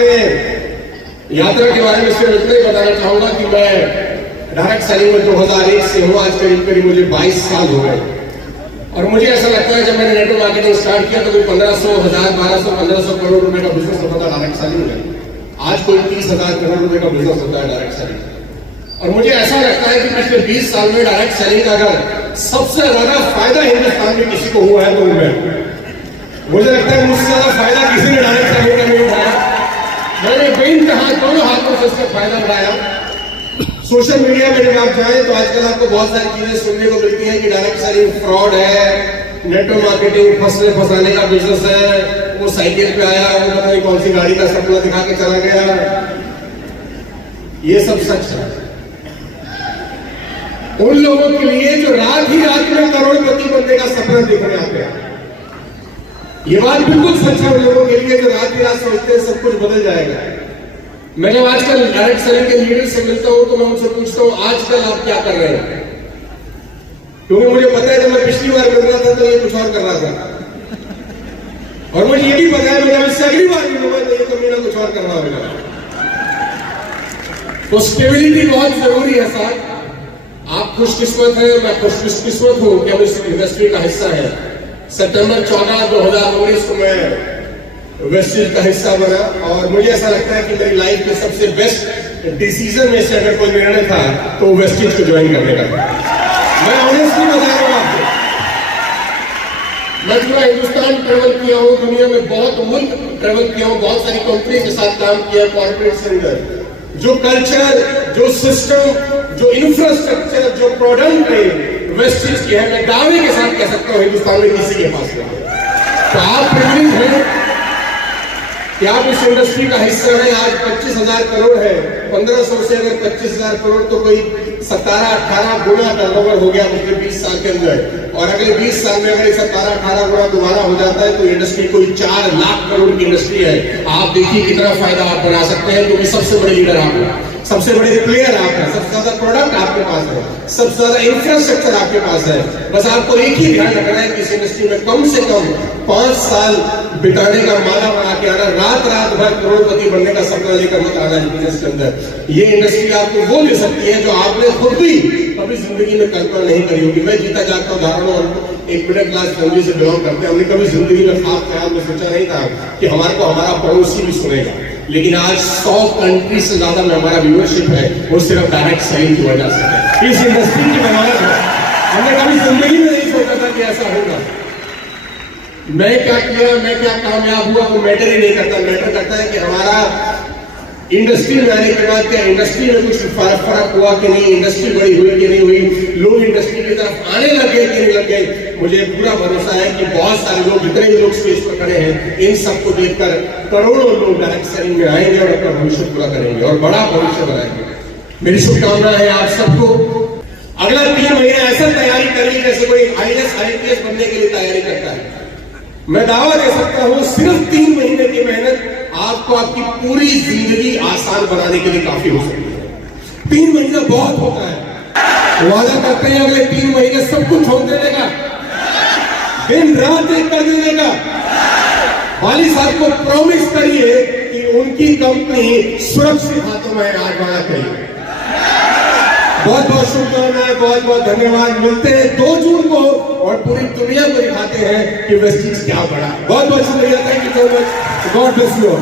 अपने यात्रा के बारे में सिर्फ इतना ही बताना चाहूंगा कि मैं डायरेक्ट सेलिंग में 2001 से हूँ, आज करीब करीब मुझे 22 साल हो गए। और मुझे ऐसा लगता है जब मैंने नेटवर्क मार्केटिंग स्टार्ट किया तो कोई 1500, 1000, 1200, 1500 करोड़ रुपए का बिजनेस होता था डायरेक्ट सेलिंग में। आज कोई 30,000 करोड़ रुपए का बिजनेस होता है डायरेक्ट सेलिंग। और मुझे ऐसा लगता है कि पिछले 20 साल में डायरेक्ट सेलिंग का अगर सबसे ज्यादा फायदा हिंदुस्तान में किसी को हुआ है तो मुझे लगता है मुझसे ज्यादा फायदा किसी ने डायरेक्ट सेलिंग का नहीं उठाया। मैंने बेइंतहा दोनों हाथों से इसका फायदा उठाया। सोशल मीडिया में जब आप जाएं तो आजकल आपको बहुत सारी चीजें सुनने को मिलती हैं कि डायरेक्ट सेलिंग फ्रॉड है, नेटवर्क मार्केटिंग फंसाने का बिजनेस है, वो साइकिल पे आया, वो पता नहीं कौन सी गाड़ी का सपना दिखा के चला गया। ये सब सच है उन लोगों के लिए जो रात ही रात में करोड़पति बनने का सपना देखने आते हैं। ये बात बिल्कुल सच है उन लोगों के लिए जो रात ही रात सोचते हैं सब कुछ बदल जाएगा। मैं जब आजकल डायरेक्ट सेलिंग के लीडर से मिलता हूं तो मैं उनसे पूछता हूं आजकल आप क्या कर रहे हैं, क्योंकि मुझे पता है जब मैं पिछली बार मिल रहा था तो ये कुछ और कर रहा था, और मुझे ये भी पता है मैं जब इससे अगली बार मिलूंगा तो ये कमीना कुछ और कर रहा होगा। तो स्टेबिलिटी बहुत जरूरी है साहब। आप खुशकिस्मत हैं, मैं खुशकिस्मत हूं कि हम इस इंडस्ट्री का हिस्सा है। सितंबर 14, 2019 को मैं वेस्टिज का हिस्सा बना और मुझे ऐसा लगता है कि मेरी लाइफ के सबसे बेस्ट डिसीजन में से अगर कोई निर्णय था तो वेस्टिज को ज्वाइन करने का। मैं ऑनेस्टली बता रहा हूं आपको, मैं पूरा हिंदुस्तान ट्रेवल किया हूं, दुनिया में बहुत मुल्क ट्रेवल किया हूं, बहुत सारी कंपनी के साथ काम किया, कॉर्पोरेट से अंदर जो कल्चर, जो सिस्टम, जो इंफ्रास्ट्रक्चर, जो प्रोडक्ट है वेस्टिज की है, मैं दावे के साथ कह सकता हूं हिंदुस्तान में किसी के पास नहीं। तो आप प्रिविलेज हैं कि आप इस इंडस्ट्री का हिस्सा हैं। आज 25,000 करोड़ है, 1500 से अगर 25,000 करोड़ तो कोई 17-18 गुना टर्नओवर हो गया पिछले 20 साल के अंदर। और अगले 20 साल में अगर 17-18 गुना दोबारा हो जाता है तो इंडस्ट्री कोई 4 लाख करोड़ की इंडस्ट्री है। आप देखिए कितना फायदा आप बना सकते हैं, क्योंकि सबसे बड़े लीडर आप हैं, सबसे बड़े प्लेयर आप हैं, सबसे ज्यादा प्रोडक्ट आपके पास है, सबसे ज्यादा इंफ्रास्ट्रक्चर आपके पास है। बस आपको एक ही ध्यान रखना है कि इस इंडस्ट्री में कम से कम 5 साल बिताने का माला बना के आना, रात रात भर करोड़पति बनने का सपना लेकर मत आना बिजनेस के अंदर। ये इंडस्ट्री आपको वो दे सकती है जो आपने खुद भी कभी जिंदगी में कल्पना नहीं करी होगी। मैं जीता जागता उदाहरण और एक मिडिल क्लास फैमिली से बिलोंग करते हैं, हमने कभी जिंदगी में खास ख्याल में सोचा नहीं था कि हमारे को हमारा पड़ोसी भी सुनेगा। लेकिन आज 100 कंट्री से ज्यादा में हमारा व्यूअरशिप है, वो सिर्फ डायरेक्ट सेलिंग की वजह से है। इस इंडस्ट्री की बनावट है। हमने कभी जिंदगी में नहीं सोचा था कि ऐसा होगा। मैं क्या किया, मैं क्या कामयाब हुआ वो मैटर ही नहीं करता। मैटर करता है कि हमारा इंडस्ट्री में आने के बाद क्या इंडस्ट्री में कुछ फर्क हुआ कि नहीं, इंडस्ट्री बड़ी हुई कि नहीं हुई, लोग इंडस्ट्री की तरफ आने लगे कि नहीं लगे। मुझे पूरा भरोसा है कि बहुत सारे लोग, जितने भी लोग स्टेज पर खड़े हैं, इन सबको देखकर करोड़ों लोग डायरेक्ट सेलिंग में आएंगे और अपना भविष्य पूरा करेंगे और बड़ा भविष्य बनाएंगे। मेरी शुभकामनाएं है आप सबको। अगला 3 महीने ऐसा तैयारी करिए जैसे कोई IAS IPS बनने के लिए तैयारी करता है। मैं दावा दे सकता हूं सिर्फ 3 महीने की मेहनत आपको आपकी पूरी जिंदगी आसान बनाने के लिए काफी हो सकती है। 3 महीना बहुत होता है। वादा करते हैं अगले 3 महीने सब कुछ छोड़ देने का, दिन रात एक कर देने का। वाली साहब को प्रॉमिस करिए कि उनकी कंपनी सुरक्षित हाथों में आज वादा करिए। बहुत बहुत शुभकामनाएं, बहुत बहुत धन्यवाद। मिलते हैं 2 जून को और पूरी दुनिया को दिखाते हैं कि वेस्टिज क्या बड़ा। बहुत बहुत शुक्रिया, thank you so much, God bless you.